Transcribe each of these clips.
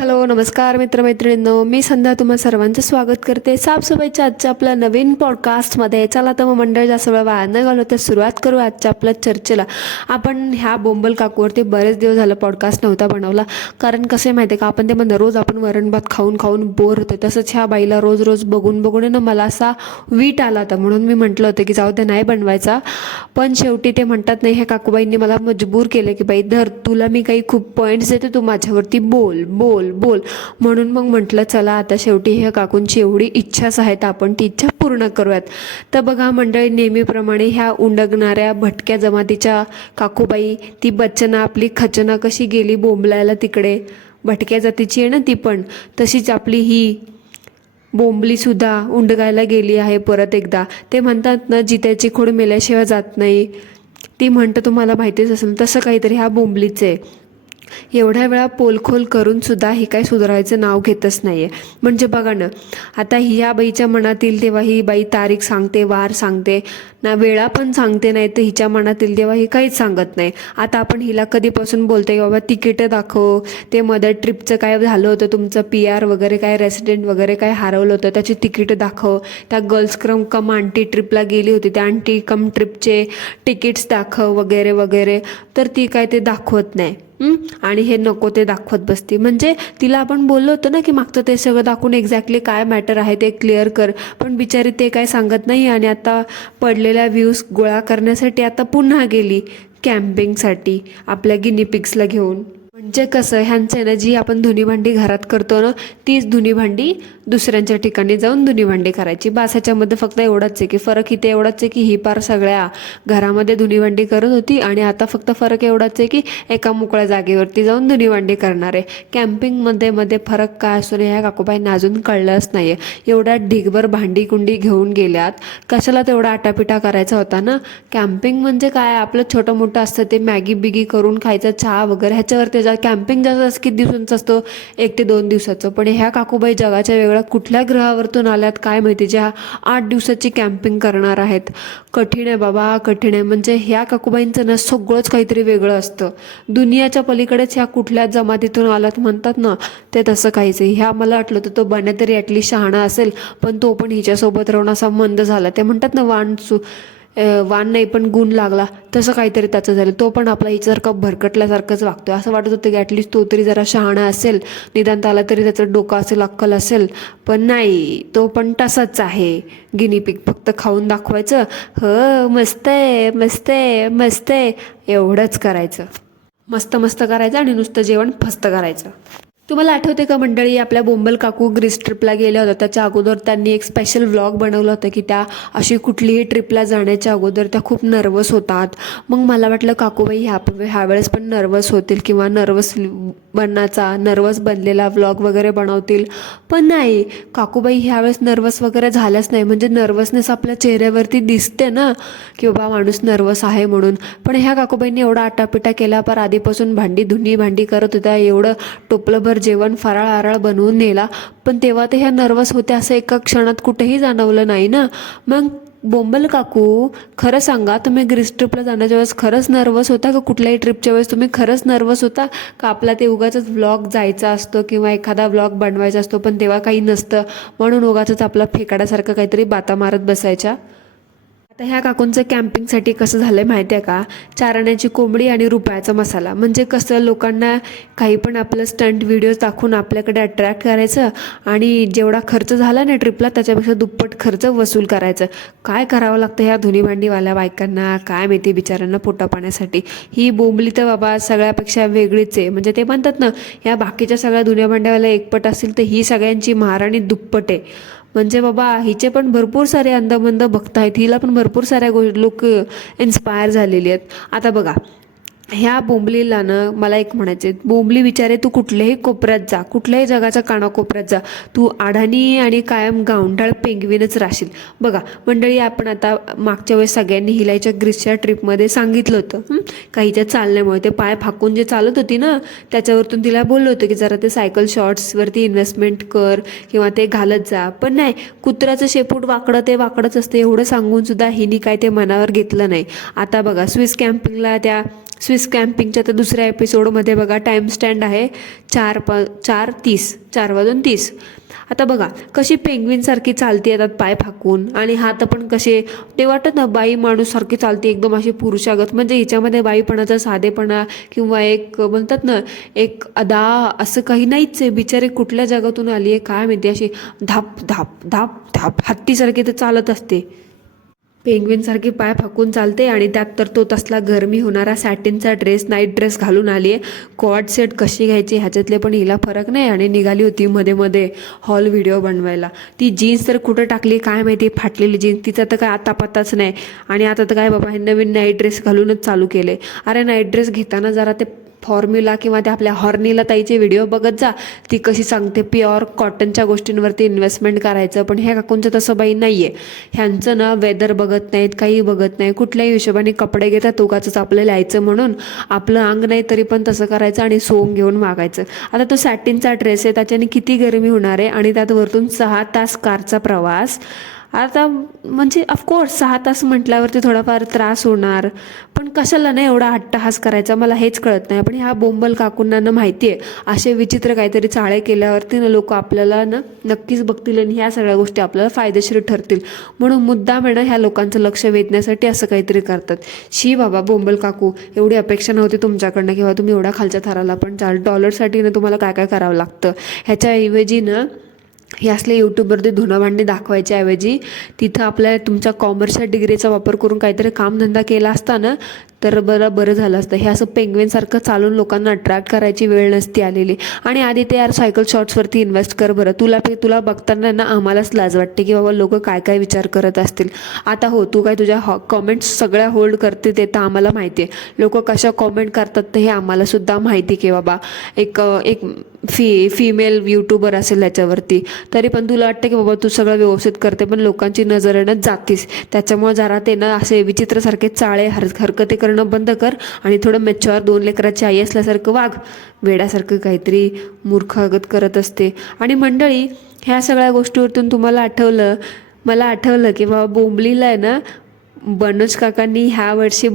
Hello नमस्कार मित्रमैत्रिणींनो, मी संध्या तुम्हा सर्वांचं स्वागत करते साफसफाईच्या आजच्या आपल्या नवीन पॉडकास्टमध्ये. चला तर मग मंडळ जास्त वेळ वाया न घालवता सुरुवात करू आजच्या आपल्या चर्चेला. आपण ह्या बोंबल काकूवरती बरेच दिवस झालं पॉडकास्ट नव्हता बनवला, कारण कसं आहे माहिती आहे का, आपण ते म्हणतो रोज आपण वरण भात खाऊन खाऊन बोर होतो. तसंच ह्या बाईला रोज रोज बघून बघून ना मला असा वीट आला होता, म्हणून मी म्हटलं होतं की जाऊ दे नाही बनवायचा. पण शेवटी ते म्हणतात नाही, ह्या काकूबाईंनी मला मजबूर केलं की बाई धर, तुला मी काही खूप पॉईंट्स देते, तू माझ्यावरती बोल बोल बोल. म्हणून मग म्हटलं चला आता शेवटी ह्या काकूंची एवढी इच्छाच आहे तर आपण ती इच्छा पूर्ण करूयात. तर बघा मंडळी, नेहमीप्रमाणे ह्या उंडगणाऱ्या भटक्या जमातीच्या काकूबाई, ती बच्चना आपली खचना कशी गेली बोंबलायला तिकडे, भटक्या जातीची आहे ना ती पण, तशीच आपली ही बोंबलीसुद्धा उंडगायला गेली आहे परत एकदा. ते म्हणतात ना, जित्याची खोड मेल्याशिवाय जात नाही, ती म्हणतं तुम्हाला माहितीच असेल, तसं काहीतरी ह्या बोंबलीचं आहे. एवढ्या वेळा पोलखोल करून सुद्धा ही काही सुधारायचं नाव घेतच नाहीये. म्हणजे बघा ना, आता ह्या बाईच्या मनातील तेव्हा ही बाई तारीख सांगते, वार सांगते ना, वेळा पण सांगते, नाही तर हिच्या मनातील तेव्हा ही काहीच सांगत नाही. आता आपण हिला कधीपासून बोलतोय की बाबा तिकीट दाखव, ते मदर ट्रिपचं काय झालं होतं, तुमचं PR वगैरे काय रेसिडेंट वगैरे काय हरवलं होतं, त्याची तिकीट दाखव. त्या गर्ल्स कम आंटी ट्रिपला गेली होती, त्या आंटी कम ट्रिपचे तिकीट्स दाखव वगैरे वगैरे. तर ती काय ते दाखवत नाही आणि हे नको ते दाखवत बसती. म्हणजे तिला आपण बोललो होतो ना की मागचं ते सगळं दाखवून एक्झॅक्टली काय मॅटर आहे ते क्लिअर कर, पण बिचारी ते काय सांगत नाही. आणि आता पडलेल्या व्ह्यूज गोळा करण्यासाठी आता पुन्हा गेली कॅम्पिंगसाठी आपल्या गिनीपिग्सला घेऊन. म्हणजे कसं, ह्यांचं ना जी आपण धुनी भांडी घरात करतो ना, तीच धुनी भांडी दुसऱ्यांच्या ठिकाणी जाऊन धुनी भांडी करायची. बस ह्याच्यामध्ये फक्त एवढंच आहे की फरक इथे एवढाच आहे की ही पार सगळ्या घरामध्ये धुनी भांडी करत होती आणि आता फक्त फरक एवढाच आहे की एका मोकळ्या जागेवरती जाऊन धुनी भांडी करणार आहे. कॅम्पिंगमध्ये फरक काय असतो ना, ह्या काकूबाईंना अजून कळलंच नाही आहे. एवढ्या ढिगभर भांडी कुंडी घेऊन गेल्यात, कशाला तेवढा आटापिटा करायचा होता ना. कॅम्पिंग म्हणजे काय, आपलं छोटं मोठं असतं ते मॅगी बिगी करून खायचं, चहा वगैरे, ह्याच्यावर त्याच्या कॅम्पिंग जास्त किती दिवसांचं असतो, 1 ते 2 दिवसाचं. पण ह्या काकूबाई जगाच्या वेगळ्या कुठल्या ग्रहावरतून आल्यात काय माहिती, ज्या 8 दिवसाची कॅम्पिंग करणार आहेत. कठीण आहे बाबा, कठीण आहे. म्हणजे ह्या काकूबाईंचं ना सगळंच काहीतरी वेगळं असतं. दुनियाच्या पलीकडेच ह्या कुठल्या जमातीतून आल्यात म्हणतात ना, ते तसं काहीच आहे. ह्या मला वाटलं होतं तो बन्या तरी ॲटलीस्ट शहाणा असेल, पण तो पण हिच्यासोबत राहून असा मंद झाला. ते म्हणतात ना वाण नाही पण गुण लागला, तसं काहीतरी त्याचं झालं. तो पण आपला हिच्यासारखा भरकटल्यासारखंच वागतोय. असं वाटत होतं की ॲटलीस्ट तो तरी जरा शहाणा असेल, निदान त्याला तरी त्याचं डोकं असेल, अक्कल असेल. पण नाही, तो पण तसाच आहे गिनीपिग, फक्त खाऊन दाखवायचं, ह मस्त आहे मस्त आहे मस्त आहे एवढंच करायचं, मस्त मस्त करायचं आणि नुसतं जेवण फस्त करायचं. तुम्हाला आठवते का मंडळी, आपल्या बोंबल काकू ग्रीस ट्रिपला गेल्या होत्या, त्याच्या अगोदर त्यांनी एक स्पेशल व्लॉग बनवलं होतं की त्या अशी कुठलीही ट्रिपला जाण्याच्या अगोदर त्या खूप नर्वस होतात. मग मला वाटलं काकूबाई ह्यावेळेस पण नर्वस होतील किंवा नर्वस बनलेला व्लॉग वगैरे बनवतील. पण नाही, काकूबाई ह्यावेळेस नर्वस वगैरे झाल्याच नाही. म्हणजे नर्वसनेस आपल्या चेहऱ्यावरती दिसते ना की बाबा माणूस नर्वस आहे म्हणून. पण ह्या काकूबाईंनी एवढा आटापिटा केला, पर आधीपासून धुनी भांडी करत होत्या, एवढं टोपलंभर जेवण फराळ आराळ बनवून नेला, पण तेव्हा ते ह्या नर्वस होत्या असं एका क्षणात कुठेही जाणवलं नाही ना. मग बोंबल काकू, खरं सांगा, तुम्ही ग्रीस ट्रिपला जाण्याच्या वेळेस खरंच नर्वस होता का? कुठल्याही ट्रिपच्या वेळेस तुम्ही खरंच नर्वस होता का? आपला ते उगाचच व्लॉग जायचा असतो किंवा एखादा व्लॉग बनवायचा असतो, पण तेव्हा काही नसतं म्हणून उगाचच आपला फेकाड्यासारखं काहीतरी बाता मारत बसायच्या. आता ह्या काकूंचं कॅम्पिंगसाठी कसं झालंय माहिती आहे का, चारण्याची कोंबडी आणि रुपयाचा मसाला. म्हणजे कसं, लोकांना काही पण आपलं स्टंट व्हिडिओज दाखवून आपल्याकडे अट्रॅक्ट करायचं आणि जेवढा खर्च झाला ना ट्रिपला त्याच्यापेक्षा दुप्पट खर्च वसूल करायचं. काय करावं लागतं ह्या धुनी भांडीवाल्या बायकांना काय माहिती, बिचाऱ्यांना पोटा पाण्यासाठी. ही बोंबली तर बाबा सगळ्यापेक्षा वेगळीच आहे. म्हणजे ते म्हणतात ना, ह्या बाकीच्या सगळ्या धुनी भांड्यावाल्या एकपट असतील तर ही सगळ्यांची महाराणी दुप्पट आहे. म्हणजे बाबा हिचे पण भरपूर सारे अंधमंद भक्त आहेत, हिला पण भरपूर साऱ्या लोक इन्स्पायर झालेली आहेत. आता बघा, ह्या बोंबलीला ना मला एक म्हणायचे, बोंबली विचारे तू कुठल्याही कोपऱ्यात जा, कुठल्याही जगाच्या कानाकोपऱ्यात जा, तू अडाणी आणि कायम गावंढाळ पेंगवीनच राहशील. बघा मंडळी, आपण आता मागच्या वेळेस सगळ्यांनी हिलाच्या ग्रीसच्या ट्रिपमध्ये सांगितलं होतं का हिच्या चालण्यामुळे ते पाय फाकून जे चालत होती ना, त्याच्यावरतून तिला बोललो होतं की जरा ते सायकल शॉर्ट्सवरती इन्व्हेस्टमेंट कर किंवा ते घालत जा. पण नाही, कुत्र्याचं शेपूट वाकडं ते वाकडंच असते एवढं सांगून सुद्धा हिनी काय ते मनावर घेतलं नाही. आता बघा, स्विस कॅम्पिंगला त्या स्विस कॅम्पिंगच्या तर दुसऱ्या एपिसोडमध्ये बघा टाईम स्टँड आहे 4:30. आता बघा कशी पेंग्विनसारखी चालते येतात पाय फाकून, आणि हात पण कसे ते वाटत ना बाई माणूससारखी चालते एकदम अशी पुरुषागत. म्हणजे हिच्यामध्ये बाईपणाचा साधेपणा किंवा एक म्हणतात ना एक अदा असं काही नाहीच आहे. बिचारी कुठल्या जगातून आली आहे काय माहिती, अशी धाप धाप धाप धाप हत्तीसारखी ते चालत असते. पेंग्विनसारखी पाय फाकून चालते, आणि त्यात तर तो तसला गरमी होणारा सॅटिनचा ड्रेस, नाईट ड्रेस घालून आली आहे. कॉर्ड सेट कशी घ्यायची ह्याच्यातले पण हिला फरक नाही, आणि निघाली होती मध्ये मध्ये हॉल व्हिडिओ बनवायला. ती जीन्स तर कुठं टाकली काय माहिती, फाटलेली जीन्स, तिचा तर काय आता पत्ताच नाही. आणि आता तर काय बाबा हे नवीन नाईट ड्रेस घालूनच चालू केले. अरे नाईट ड्रेस घेताना जरा ते फॉर्म्युला किंवा त्या आपल्या हॉर्निला ताईचे व्हिडिओ बघत जा, ती कशी सांगते प्युअर कॉटनच्या गोष्टींवरती इन्व्हेस्टमेंट करायचं. पण ह्या काकूंचं तसं बाई नाही आहे. ह्यांचं ना वेदर बघत नाहीत, काही बघत नाही, कुठल्याही हिशोबाने कपडे घेतात उगाचंच आपलं लिहायचं म्हणून. आपलं अंग नाही तरी पण तसं करायचं आणि सोंग घेऊन मागायचं. आता तो सॅटिनचा ड्रेस आहे, त्याच्याने किती गरमी होणार आहे, आणि त्यात वरतून 6 तास कारचा प्रवास. आता म्हणजे ऑफकोर्स 6 तास म्हटल्यावरती थोडाफार त्रास होणार, पण कशाला नाही एवढा हट्टहास करायचा, मला हेच कळत नाही. पण ह्या बोंबल काकूंना ना माहिती आहे असे विचित्र काहीतरी चाळे केल्यावरती ना लोक आपल्याला ना नक्कीच बघतील, आणि ह्या सगळ्या गोष्टी आपल्याला फायदेशीर ठरतील. म्हणून मुद्दाम आहे ना ह्या लोकांचं लक्ष वेधण्यासाठी असं काहीतरी करतात. शी बाबा बोंबल काकू, एवढी अपेक्षा नव्हती तुमच्याकडनं किंवा तुम्ही एवढ्या खालच्या थराला पण चाल. डॉलरसाठी ना तुम्हाला काय काय करावं लागतं. ह्याच्याऐवजी ना हे असले यूट्यूबवरती धुणं भांडी दाखवायच्या ऐवजी तिथं आपल्या तुमच्या कॉमर्सच्या डिग्रीचा वापर करून काहीतरी कामधंदा केला असता ना तर बरं झालं असतं. हे असं पेंग्विनसारखं चालून लोकांना अट्रॅक्ट करायची वेळ नसती आलेली. आणि आधी ते यार सायकल शॉर्ट्सवरती इन्व्हेस्ट कर बरं. तुला बघताना ना आम्हालाच लाज वाटते की बाबा लोक काय काय विचार करत असतील. आता हो तू काय तुझ्या कॉमेंट्स सगळ्या होल्ड करते ते तर आम्हाला माहिती आहे. लोक कशा कॉमेंट करतात तर हे आम्हालासुद्धा माहिती की बाबा एक फिमेल यूट्यूबर असेल त्याच्यावरती, तरी पण तुला वाटतं की बाबा तू सगळं व्यवस्थित करते, पण लोकांची नजर येणं जातीस. त्याच्यामुळे जरा ते ना असे विचित्रसारखे चाळे हरकती करणं बंद कर, आणि थोडं मेच्युअर 2 लेकराची आई असल्यासारखं वाग. वेड्यासारखं काहीतरी मूर्खागत करत असते. आणि मंडळी ह्या सगळ्या गोष्टीवरतून मला आठवलं की बाबा बोंबलीला आहे ना बनोज काकांनी ह्या वर्षी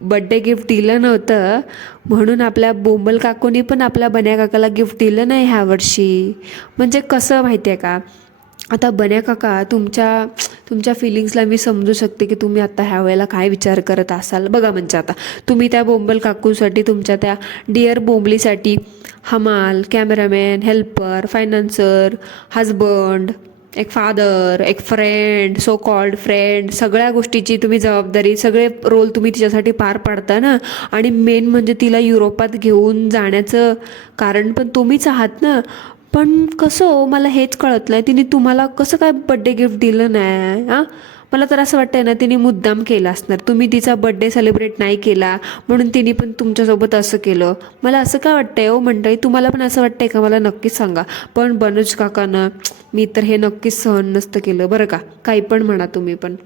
बड्डे गिफ्ट दिलं नव्हतं, म्हणून आपल्या बोंबल काकूंनी पण आपल्या बन्या काकाला गिफ्ट दिलं नाही ह्या वर्षी. म्हणजे कसं माहिती आहे का, आता बन्या काका तुमच्या फिलिंग्सला मी समजू शकते की तुम्ही आता ह्या वेळेला काय विचार करत असाल. बघा म्हणजे आता तुम्ही त्या बोंबल काकूसाठी, तुमच्या त्या डिअर बोंबलीसाठी हमाल, कॅमेरामॅन, हेल्पर, फायनान्सर, हजबंड, एक फादर, एक फ्रेंड, सो कॉल्ड फ्रेंड, सगळ्या गोष्टीची तुम्ही जबाबदारी, सगळे रोल तुम्ही तिच्यासाठी पार पाडता ना. आणि मेन म्हणजे तिला युरोपात घेऊन जाण्याचं कारण पण तुम्हीच आहात ना. पण कसं हो, मला हेच कळत नाही तिने तुम्हाला कसं काय बड्डे गिफ्ट दिलं नाही. हां, मला तर असं वाटतंय ना तिने मुद्दाम केला असणार. तुम्ही तिचा बड्डे सेलिब्रेट नाही केला म्हणून तिने पण तुमच्यासोबत असं केलं. मला असं काय वाटतंय हो मंडळी, तुम्हाला पण असं वाटतंय का मला नक्कीच सांगा. पण बनोज काकानं मी तर हे नक्कीच सहन नसतं केलं बरं का. काही पण म्हणा तुम्ही, पण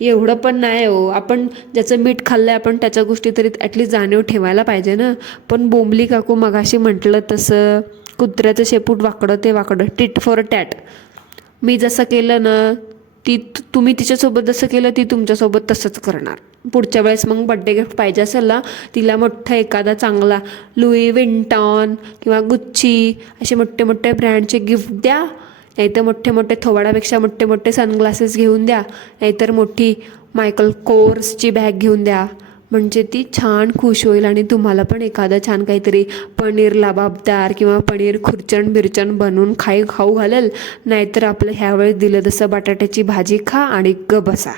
एवढं पण नाही हो. आपण ज्याचं मीठ खाल्लंय आपण त्याच्या गोष्टी तरी ॲटलीस्ट जाणीव ठेवायला पाहिजे ना. पण बोंबली काकू मगाशी म्हटलं तसं कुत्र्याचं शेपूट वाकडं ते वाकडं, टिट फॉर टॅट. मी जसं केलं ना तुम्ही तिच्यासोबत जसं केलं ती तुमच्यासोबत तसंच करणार. पुढच्या वेळेस मग बड्डे गिफ्ट पाहिजे असेल ना तिला मोठा एखादा चांगला लुई विंटॉन किंवा गुच्ची असे मोठे मोठे ब्रँडचे गिफ्ट द्या. नाहीतर मोठे थोबाडापेक्षा मोठे सनग्लासेस घेऊन द्या. नाहीतर मोठी मायकल कोर्सची बॅग घेऊन द्या. म्हणजे ती छान खुश होईल आणि तुम्हाला पण एखादं छान काहीतरी पनीर लबाबदार किंवा पनीर खुर्चण बिरचण बनवून खाऊ घालेल. नाहीतर आपलं ह्यावेळेस दिलं तसं बटाट्याची भाजी खा आणि बसा.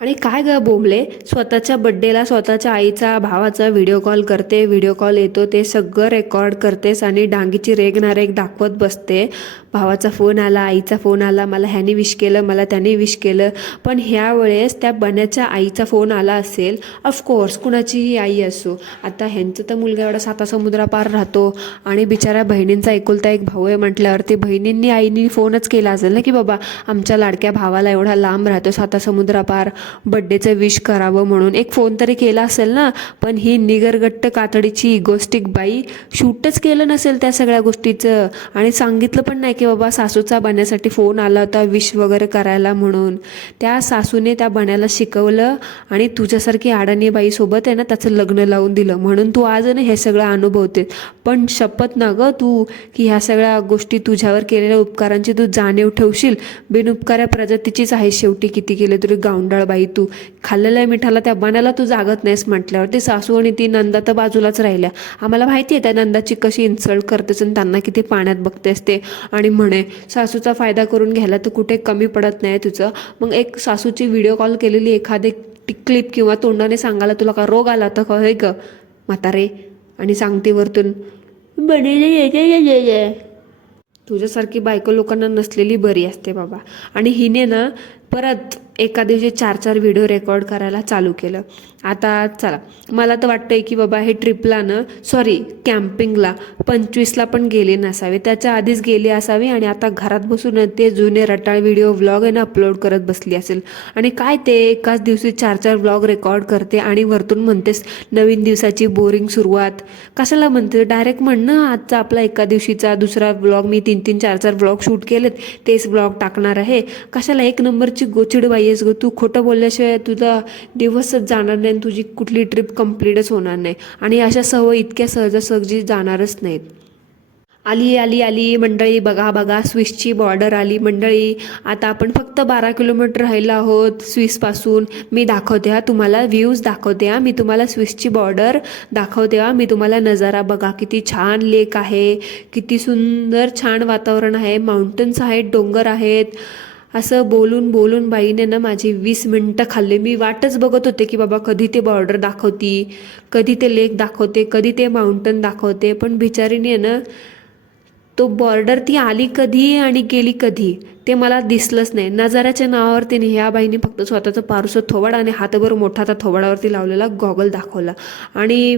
आणि काय ग बोंबले, स्वतःच्या बड्डेला स्वतःच्या आईचा भावाचा व्हिडिओ कॉल करते, व्हिडिओ कॉल येतो ते सगळं रेकॉर्ड करतेस आणि डांगीची रेग ना रेग दाखवत बसते. भावाचा फोन आला, आईचा फोन आला, मला ह्याने विश केलं, मला त्याने विश केलं. पण ह्या वेळेस त्या बन्याच्या आईचा फोन आला असेल, ऑफकोर्स कुणाचीही आई असो. आता ह्यांचं तर मुलगा एवढा 7 समुद्रापार राहतो आणि बिचाऱ्या बहिणींचा एकुलता एक भाऊ आहे म्हटल्यावरती बहिणींनी आईनी फोनच केला असेल ना की बाबा आमच्या लाडक्या भावाला एवढा लांब राहतो 7 समुद्रापार, बड्डेचं विश करावं म्हणून. एक फोन तरी केला असेल ना. पण ही निगरगट्ट कातडीची इगोस्टिक बाई शूटच केलं नसेल त्या सगळ्या गोष्टीचं आणि सांगितलं पण नाही की बाबा सासूचा बन्यासाठी फोन आला होता विश वगैरे करायला म्हणून. त्या सासूने त्या बन्याला शिकवलं आणि तुझ्यासारखी अडाणी बाईसोबत आहे ना त्याचं लग्न लावून दिलं म्हणून तू आज ना हे सगळं अनुभवते. पण शपथ ना गं तू की ह्या सगळ्या गोष्टी तुझ्यावर केलेल्या उपकारांची तू जाणीव ठेवशील. बिनउपकाऱ्या प्रजातीचीच आहे शेवटी किती केले तरी गावंढाळ बाई तू. खाल्लेल्या मिठाला त्या बनाला तू जागत नाहीस म्हटल्यावर ती सासू आणि ती नंदा तर बाजूलाच राहिल्या. आम्हाला माहिती आहे त्या नंदाची कशी इन्सल्ट करतेस आणि त्यांना किती पाण्यात बघतेस ते. आणि म्हणे सासूचा फायदा करून घ्यायला तर कुठे कमी पडत नाही तुझं. मग एक सासूची व्हिडिओ कॉल केलेली एखादी क्लिप किंवा तोंडाने सांगायला तुला का रोग आला तर का हे ग म्हातारे. आणि सांगते वरतून बनेले तुझ्यासारखी बायको लोकांना नसलेली बरी असते बाबा. आणि हिने ना परत एका दिवशी 4-4 व्हिडिओ रेकॉर्ड करायला चालू केलं. आता चला मला तर वाटतंय की बाबा हे ट्रिपला ना कॅम्पिंगला 25ला पण गेले नसावे, त्याच्या आधीच गेले असावे आणि आता घरात बसून ते जुने रटाळ व्हिडिओ व्लॉग आहे ना अपलोड करत बसली असेल. आणि काय ते एकाच दिवशी 4-4 व्लॉग रेकॉर्ड करते आणि वरतून म्हणतेस नवीन दिवसाची बोरिंग सुरुवात. कशाला म्हणते डायरेक्ट म्हण ना आजचा आपला एका दिवशीचा दुसरा व्लॉग मी 3-3, 4-4 व्लॉग शूट केलेत तेच व्लॉग टाकणार आहे. कशाला एक नंबरची गोचिड बाई आहेस ग तू. खोटं बोलल्याशिवाय तुझा दिवसच जाणार नाही, तुझी कुठली ट्रिप कंप्लीटच होणार नाही आणि अशा सवय इतक्या सहजासहजी जाणारच नाहीत. आली आली आली मंडळी, बघा बघा स्विसची बॉर्डर आली मंडळी. आता आपण फक्त 12 किलोमीटर राहिलो आहोत स्विसपासून. मी दाखवते हा तुम्हाला व्ह्यूज दाखवते हा मी तुम्हाला स्विसची बॉर्डर दाखवते हा मी तुम्हाला नजारा. बघा किती छान लेक आहे, किती सुंदर छान वातावरण आहे, माउंटन्स आहेत, डोंगर आहेत. असं बोलून बोलून बाईने ना माझी 20 मिनटं खाल्ले. मी वाटच बघत होते की बाबा कधी ते बॉर्डर दाखवती, कधी ते लेक दाखवते, कधी ते माउंटन दाखवते. पण बिचारीने ना तो बॉर्डर ती आली कधी आणि गेली कधी ते मला दिसलंच नाही. नजाऱ्याच्या नावावर तिने ह्या बाईने फक्त स्वतःचं पारुसं थोबाड आणि हातभर मोठा त्या थोबाडावरती लावलेला गॉगल दाखवला आणि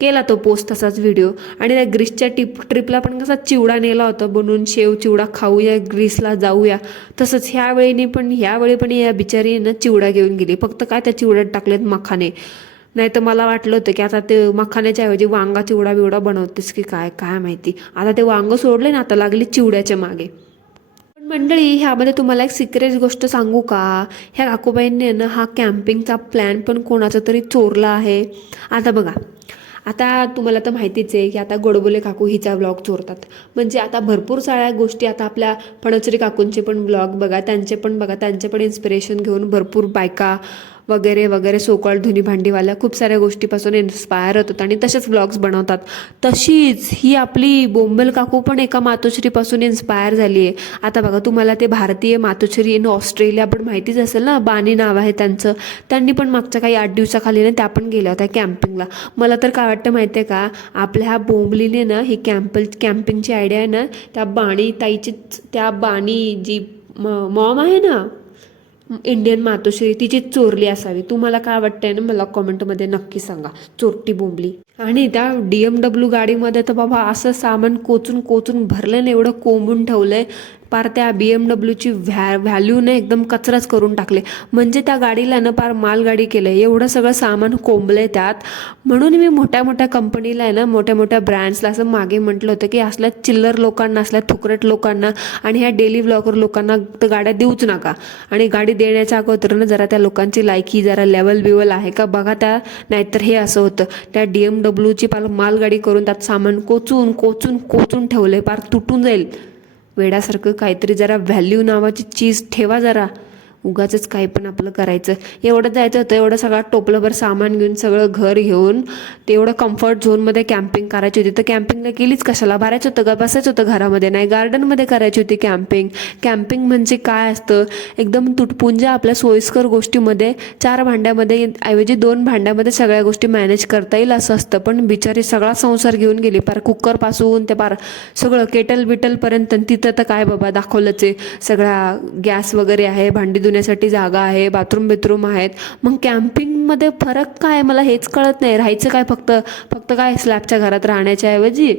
केला तो पोस्ट तसाच व्हिडिओ. आणि त्या ग्रीसच्या ट्रिपला पण कसा चिवडा नेला होता बनवून, शेव चिवडा खाऊया ग्रीसला जाऊया, तसंच ह्यावेळी पण या बिचारीनं चिवडा घेऊन गेली. फक्त काय त्या चिवड्यात टाकलेत मखाने. नाही तर मला वाटलं होतं की आता ते मखाण्याच्या ऐवजी वांगा चिवडा बिवडा बनवतेस की काय काय माहिती. आता ते वांग सोडले ना आता लागली चिवड्याच्या मागे. पण मंडळी ह्यामध्ये तुम्हाला एक सिक्रेट गोष्ट सांगू का. ह्या काकूबाईंनी ना हा कॅम्पिंगचा प्लॅन पण कोणाचा तरी चोरला आहे. आता बघा आता तुम्हाला तर माहितीच आहे की आता गोडबोले काकू हिचा व्लॉग चोरतात. म्हणजे आता भरपूर साऱ्या गोष्टी आता आपल्या फणसरी काकूंचे पण व्लॉग बघा, त्यांचे पण इन्स्पिरेशन घेऊन भरपूर बायका वगैरे वगैरे सोकॉल धुनी भांडीवाल्या खूप साऱ्या गोष्टीपासून इन्स्पायर होतात आणि तसेच व्लॉग्स बनवतात. तशीच ही आपली बोंबल काकू पण एका मातोश्रीपासून इन्स्पायर झाली आहे. आता बघा तुम्हाला ते भारतीय मातोश्री इन ऑस्ट्रेलिया पण माहितीच असेल ना, बानी नाव आहे त्यांचं. त्यांनी पण मागच्या काही 8 दिवसाखाली ना त्या पण गेल्या होत्या कॅम्पिंगला. मला तर काय वाटतं माहिती आहे का, आपल्या ह्या बोंबलीने ना ही कॅम्पिंगची आयडिया आहे ना त्या बाणी ताईचीच, त्या बाणी जी मॉम आहे ना इंडियन मातोश्री तिचीच चोरली असावी. तुम्हाला काय वाटतंय ना मला कॉमेंटमध्ये नक्की सांगा. चोरटी बोंबली. आणि त्या DMW गाडीमध्ये तर बाबा असं सामान कोचून कोचून भरलं ना, एवढं कोंबून ठेवलंय पार त्या BMWची व्हॅल्यूने एकदम कचराच करून टाकले. म्हणजे त्या गाडीला ना पार मालगाडी केलंय, एवढं सगळं सामान कोंबलंय त्यात. म्हणून मी मोठ्या मोठ्या कंपनीला आहे ना, मोठ्या मोठ्या ब्रँड्सला असं मागे म्हटलं होतं की असल्या चिल्लर लोकांना, असल्या थुकरट लोकांना आणि ह्या डेली व्लॉगर लोकांना तर गाड्या देऊच नका. आणि गाडी देण्याच्या अगोदर ना जरा त्या लोकांची लायकी जरा लेवल बिवल आहे का बघा त्या. नाहीतर हे असं होतं त्या DMWची पार मालगाडी करून त्यात सामान कोचून कोचून कोचून ठेवलंय, पार तुटून जाईल. वेड्यासारखं काहीतरी जरा व्हॅल्यू नावाची चीज ठेवा जरा. उगाचच काही पण आपलं करायचं. एवढं जायचं होतं, एवढं सगळं टोपलंभर सामान घेऊन सगळं घर घेऊन ते एवढं कम्फर्ट झोनमध्ये कॅम्पिंग करायची होती. तर कॅम्पिंगला गेलीच कशाला, भरायचं होतं का, बसायचं होतं घरामध्ये, नाही गार्डनमध्ये करायची होती कॅम्पिंग. कॅम्पिंग म्हणजे काय असतं, एकदम तुटपुंजा आपल्या सोयीस्कर गोष्टीमध्ये 4 भांड्यामध्ये ऐवजी 2 भांड्यामध्ये सगळ्या गोष्टी मॅनेज करता येईल असं असतं. पण बिचारी सगळा संसार घेऊन गेली, पार कुकरपासून ते पार सगळं केटल बिटलपर्यंत. तिथं तर काय बाबा दाखवलंच आहे, सगळा गॅस वगैरे आहे, भांडी धुण्यासाठी जागा आहे, बाथरूम आहेत. मग कॅम्पिंगमध्ये फरक काय मला हेच कळत नाही. राहायचं काय फक्त काय स्लॅबच्या घरात राहण्याच्या ऐवजी.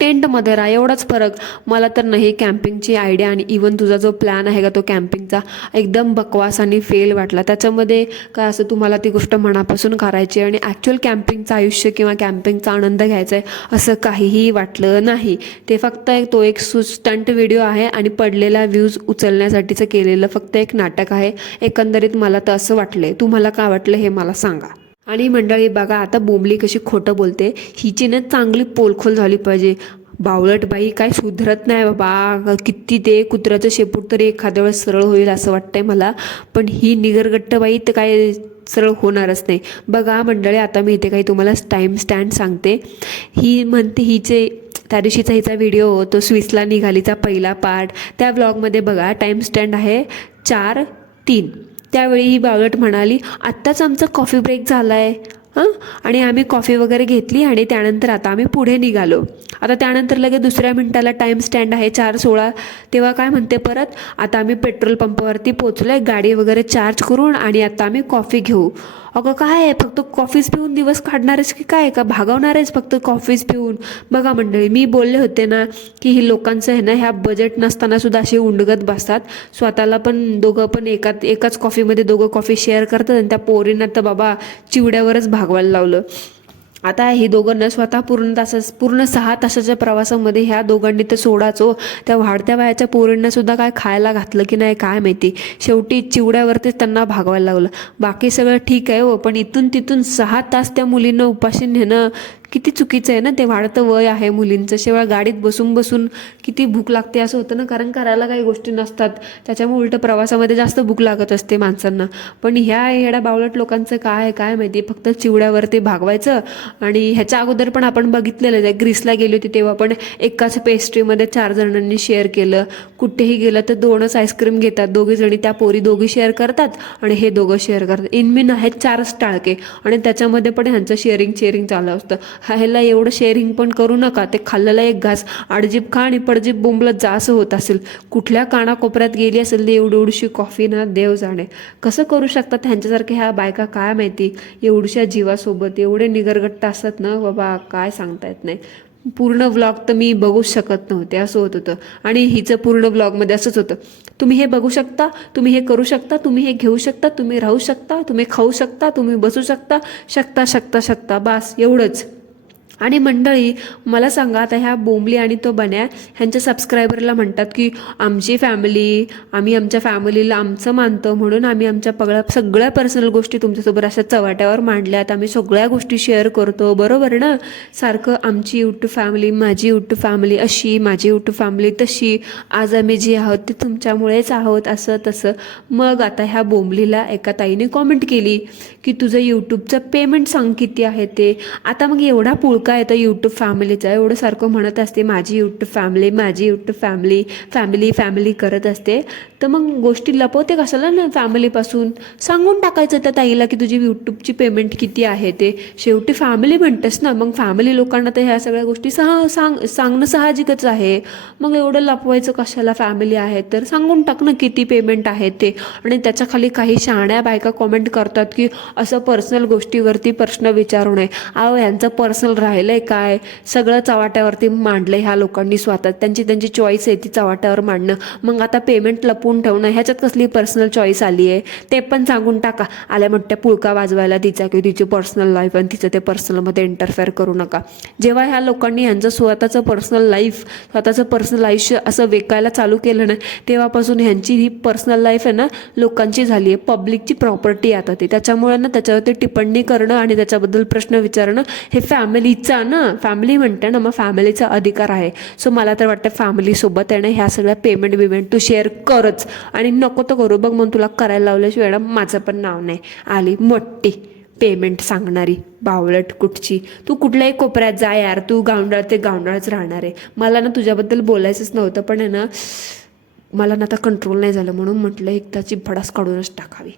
टेंटमध्ये राहा, एवढाच फरक. मला तर नाही कॅम्पिंगची आयडिया आणि इवन तुझा जो प्लॅन आहे का तो कॅम्पिंगचा एकदम बकवास आणि फेल वाटला. त्याच्यामध्ये काय असं तुम्हाला ती गोष्ट मनापासून करायची आणि ॲक्च्युअल कॅम्पिंगचं आयुष्य किंवा कॅम्पिंगचा आनंद घ्यायचा आहे असं काहीही वाटलं नाही. ते फक्त तो एक स्टंट व्हिडिओ आहे आणि पडलेला व्ह्यूज उचलण्यासाठीचं केलेलं फक्त एक नाटक आहे. एकंदरीत मला तर असं वाटलंय. तुम्हाला काय वाटलं हे मला सांगा. आणि मंडळी बघा, आता बोंबली कशी खोटं बोलते. हिची ना चांगली पोलखोल झाली पाहिजे. बावळट बाई काय सुधरत नाही बाबा. किती ते कुत्र्याचं शेपूट तरी एखाद्या वेळेस सरळ होईल असं वाटतंय मला, पण ही निगरगट्ट बाई तर काय सरळ होणारच नाही. बघा मंडळी, आता मी इथे काही तुम्हाला टाईम स्टॅम्प सांगते. ही म्हणते, हिचे त्या दिवशीचा हिचा व्हिडिओ तो स्विसला निघालीचा पहिला पार्ट, त्या व्लॉगमध्ये बघा टाईम स्टँड आहे 4:03. त्यावेळी ही बावळट म्हणाली, आत्ताच आमचा कॉफी ब्रेक झाला आहे आणि आम्ही कॉफी वगैरे घेतली आणि त्यानंतर आता आम्ही पुढे निघालो. आता त्यानंतर लगेच दुसऱ्या मिनिटाला टाईम स्टँड आहे 4:16. तेव्हा काय म्हणते परत, आता आम्ही पेट्रोल पंपावरती पोचलो आहे गाडी वगैरे चार्ज करून आणि आता आम्ही कॉफी घेऊ. अगं काय आहे, फक्त कॉफीच पिऊन दिवस काढणारेच की काय, का भागवणारेच फक्त कॉफीच पिऊन. बघा मंडळी, मी बोलले होते ना की ही लोकांचं आहे ना, ह्या बजेट नसताना सुद्धा असे उंडगत बसतात. स्वतःला पण दोघं पण एकाच कॉफीमध्ये दोघं कॉफी शेअर करतात आणि त्या पोरींना तर बाबा चिवड्यावरच भागवायला लावलं. आता ही दोघांना स्वतः पूर्ण 6 तासाच्या प्रवासामध्ये ह्या दोघांनी तर सोडाच हो, त्या वाढत्या वयाच्या पोरींना सुद्धा काय खायला घातलं की नाही काय माहिती. शेवटी चिवड्यावरतीच त्यांना भागवायला लावलं. बाकी सगळं ठीक आहे हो, पण इथून तिथून 6 तास त्या मुलींना उपाशी नेणं किती चुकीचं आहे ना. ते वाढतं वय आहे मुलींचं. शिवाय गाडीत बसून बसून किती भूक लागते असं होतं ना, कारण करायला काही गोष्टी नसतात. त्याच्यामुळे उलटं प्रवासामध्ये जास्त भूक लागत असते माणसांना. पण ह्या येड्या बावळट लोकांचं काय माहिती, फक्त चिवड्यावरती भागवायचं. आणि ह्याच्या अगोदर पण आपण बघितलेलं आहे, ग्रीसला गेली होती तेव्हा पण एकाच पेस्ट्रीमध्ये 4 जणांनी शेअर केलं. कुठेही गेलं तर 2च आईस्क्रीम घेतात दोघी जणी, त्या पोरी दोघी शेअर करतात आणि हे दोघं शेअर करतात. इनमिन आहेत 4च टाळके आणि त्याच्यामध्ये पण ह्यांचं शेअरिंग चालू असतं. ह्याला एवढं शेअरिंग पण करू नका. ते खाल्लेला एक घास आडजीप खा आणि पडजीप बोंबलत जा असं होत असेल. कुठल्या कानाकोपऱ्यात गेली असेल ती एवढीशी कॉफी ना, देव जाणे. कसं करू शकतात ह्यांच्यासारख्या ह्या बायका काय माहिती. एवढ्याशा जीवासोबत एवढे निगरगट्ट असतात ना बाबा, काय सांगता येत नाही. पूर्ण व्लॉग तर मी बघूच शकत नव्हते असं होत होतं. आणि हिचं पूर्ण व्लॉगमध्ये असंच होतं, तुम्ही हे बघू शकता, तुम्ही हे करू शकता, तुम्ही हे घेऊ शकता, तुम्ही राहू शकता, तुम्ही खाऊ शकता, तुम्ही बसू शकता, शकता बस एवढंच. आणि मंडळी मला सांगा, आता ह्या बोंबली आणि तो बन्या ह्यांच्या सबस्क्रायबरला म्हणतात की आमची फॅमिली, आम्ही आमच्या फॅमिलीला आमचं मानतो म्हणून आम्ही आमच्या सगळ्या पर्सनल गोष्टी तुमच्यासोबत अशा चव्हाट्यावर मांडल्यात, आम्ही सगळ्या गोष्टी शेअर करतो, बरोबर ना. सारखं आमची यूट्यूब फॅमिली, माझी यूट्यूब फॅमिली अशी, माझी यूट्यूब फॅमिली तशी, आज आम्ही जे आहोत ते तुमच्यामुळेच आहोत, असं तसं. मग आता ह्या बोंबलीला एका ताईने कॉमेंट केली की तुझं यूट्यूबचं पेमेंट सांग किती आहे ते. आता मग एवढा पुळका काय तर यूट्यूब फॅमिलीचा एवढं सारखं म्हणत असते, माझी यूट्यूब फॅमिली, माझी यूट्यूब फॅमिली करत असते, तर मग गोष्टी लपवते कशाला ना फॅमिलीपासून. सांगून टाकायचं त्या ताईला की तुझी यूट्यूबची पेमेंट किती आहे ते. शेवटी फॅमिली म्हणतेस ना, मग फॅमिली लोकांना तर ह्या सगळ्या गोष्टी सांगणं साहजिकच आहे. मग एवढं लपवायचं कशाला. फॅमिली आहे तर सांगून टाक ना किती पेमेंट आहे ते. आणि त्याच्या खाली काही शहाण्या बायका कॉमेंट करतात की असं पर्सनल गोष्टीवरती प्रश्न विचारू नये. अहो यांचं पर्सनल राहिलंय काय, सगळं चव्हाट्यावरती मांडलंय ह्या लोकांनी स्वतः. त्यांची चॉईस आहे ती चव्हाट्यावर मांडणं. मग आता पेमेंट लपवून ठेवणं ह्याच्यात कसली पर्सनल चॉईस आली आहे ते पण सांगून टाका. आल्या मोठ्या पुळका वाजवायला तिचा की तिची पर्सनल लाईफ आणि तिचं ते पर्सनलमध्ये इंटरफेअर करू नका. जेव्हा ह्या लोकांनी यांचं स्वतःचं पर्सनल लाईफ, स्वतःचं पर्सनल आयुष्य असं विकायला चालू केलं ना, तेव्हापासून ह्यांची ही पर्सनल लाईफ आहे ना लोकांची झाली आहे, पब्लिकची प्रॉपर्टी आता ती. त्याच्यामुळे ना त्याच्यावरती टिप्पणी करणं आणि त्याच्याबद्दल प्रश्न विचारणं हे फॅमिलीचा ना, फॅमिली म्हणते ना, मग फॅमिलीचा अधिकार आहे. सो मला तर वाटतं फॅमिलीसोबत आहे ना ह्या सगळ्या पेमेंट तू शेअर करच आणि नको तर करू बघ. मग तुला करायला लावल्याशिवाय माझं पण नाव नाही. आली मोठी पेमेंट सांगणारी बावळट कुठची. तू कुठल्याही कोपऱ्यात जा यार, तू गावंडाळ ते गावंडाळच राहणार आहे. मला ना तुझ्याबद्दल बोलायचंच नव्हतं, पण आहे ना मला ना आता कंट्रोल नाही झालं म्हणून म्हटलं एकदाची भडास काढूनच टाकावी.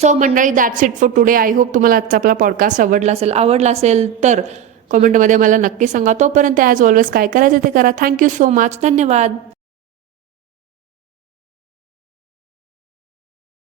सो मंडळी, that's it for today. I hope तुम्हाला आजचा आपला पॉडकास्ट आवडला असेल तर कमेंटमध्ये मला नक्की सांगा. तोपर्यंत ॲज ऑलवेज काय करायचं ते करा. Thank you so much. धन्यवाद.